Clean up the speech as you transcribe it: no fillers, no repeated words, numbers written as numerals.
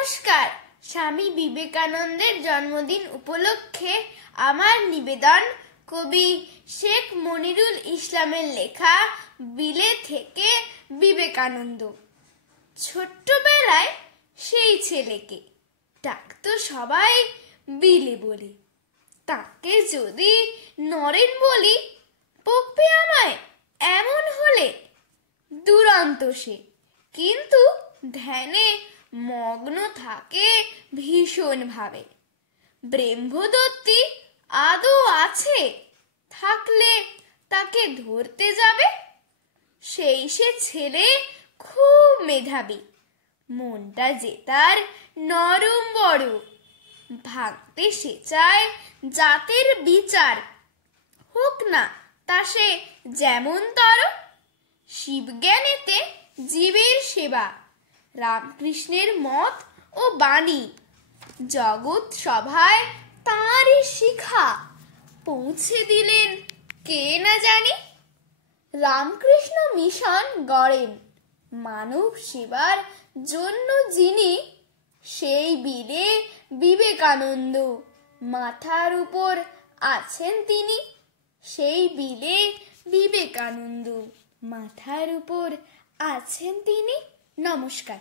নমস্কার। স্বামী বিবেকানন্দের জন্মদিন উপলক্ষে আমার নিবেদন কবি শেখ মনিরুল ইসলামের লেখা বিলে থেকে বিবেকানন্দ। ছোট্টবেলায় সেই ছেলেকে ডাকতো সবাই বিলে বলে। তাকে যদি নরেন বলি, বকবে আমায় এমন হলে। দুরন্ত সে, কিন্তু ধ্যানে মগ্ন থাকে ভীষণ ভাবে। ব্রহ্মদত্তি আদৌ আছে? থাকলে তাকে ধরতে যাবে। সেই সে ছেলে খুব মেধাবী, মনটা যে তার নরম বড়। ভাঙতে সে চায় জাতের বিচার, হোক না তা সে যেমন তর। শিবজ্ঞানেতে জীবের সেবা, রামকৃষ্ণের মত ও বাণী। জগৎ সভায় তাঁরই শিখা, পৌঁছে দিলেন কে না জানি। রামকৃষ্ণ মিশন গড়েন মানব সেবার জন্য যিনি, সেই বিলে বিবেকানন্দ মাথার উপর আছেন তিনি। সেই বিলে বিবেকানন্দ মাথার উপর আছেন তিনি। নমস্কার।